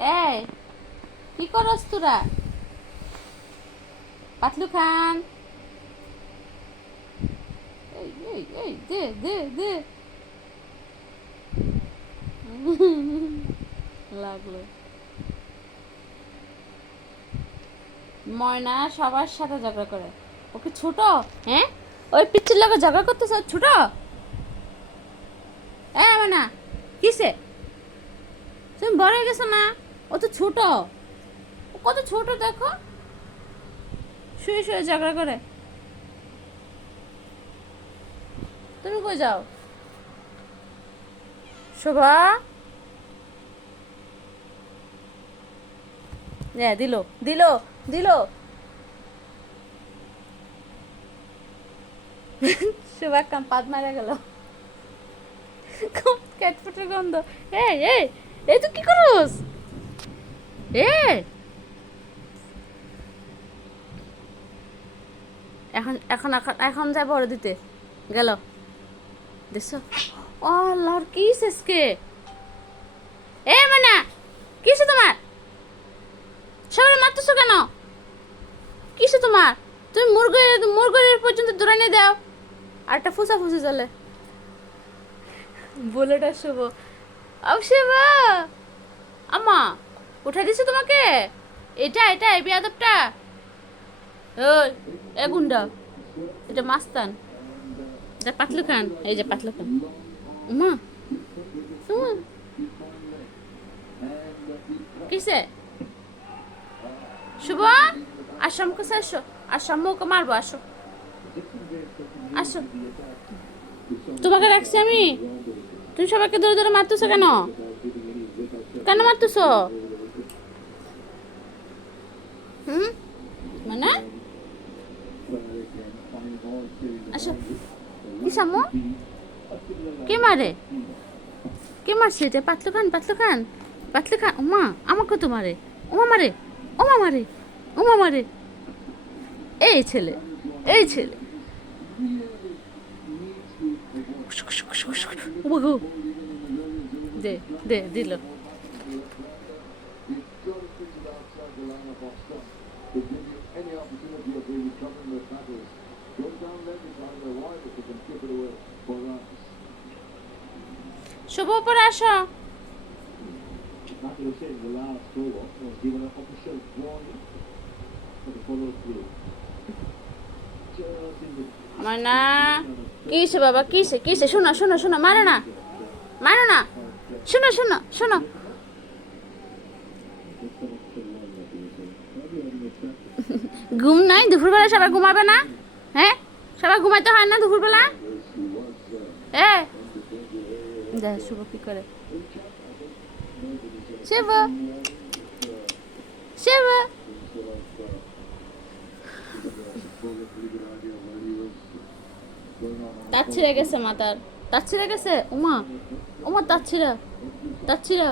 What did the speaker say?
এই কি করস তোরা? পাতলু খান, এই এই এই দে দে দে। লাগলো। ময়না সবার সাথে ঝগড়া করে। ওকে ছোট? হ্যাঁ, ওই পিচ্ছির লাগে ঝগড়া করতেছ ছোট? হ্যাঁ ময়না, কিসে? তুমি বড় হয়ে গেছো না? ও তো ছোট। ও কত ছোট দেখো, শুয়ে শুয়ে ঝগড়া করে। তুমি কই যাও শোভা? দিল দিল দিল। শোভা কান পাত মারা গেল। ক্যাটফুটের গন্ধ। এই এই এই তুই কি করস? এ এখন এখন এখন এখন যাই বড় দিতে গেল। দেখছো? ও আল্লাহর কি শেষকে? এ মানে কিসে তোমার? সবাই মারতেছো কেন? কিসে তোমার? তুমি মুরগির পর্যন্ত দৌড়ানি দাও। আর একটা ফুসা ফুসি চলে। বলেটা শুভ। শুভ আম্মা উঠে দিছে তোমাকে? এটা এটা এই বিয়াদবটা। ওই এ গুন্ডা, এটা মাস্তান, এটা পাতলু খান। এই যে পাতলু খান। উমা উমা কিসে? শুভ আসাম কাছে আসো, আসাম ওকে মারবো। আসো আসো, তোমাকে রাখছি আমি। তুমি সবাইকে ধরে ধরে মারতেছো কেন? কেন মারতেছো? হুম, মানে আসো। কি সামু? কে মারে? কে মারছে? এটা পাতলু খান, পাতলু খান, পাতলু খান। ওমা আমাকে তো মারে। ওমা মারে, ওমা মারে, ওমা মারে। এই ছেলে, এই ছেলে। ওমা গো, দে দে দিল। শুভ উপরে আসো। আমার না কিসে বাবা, কিসে কিসে? শোনো শোনো শোনো, মারো না, মারো না। শোনো শোনো শোনো, ঘুম নাই দুপুরবেলা? সবাই ঘুমাবে না? হ্যাঁ, সবাই ঘুমাইতে হয় না দুপুরবেলা? এ দেখ শুভ কি করে। শিব শিব তার ছিঁড়ে গেছে মাথার, তার ছিঁড়ে গেছে। উমা উমা তার ছিঁড়া, তার ছিঁড়া।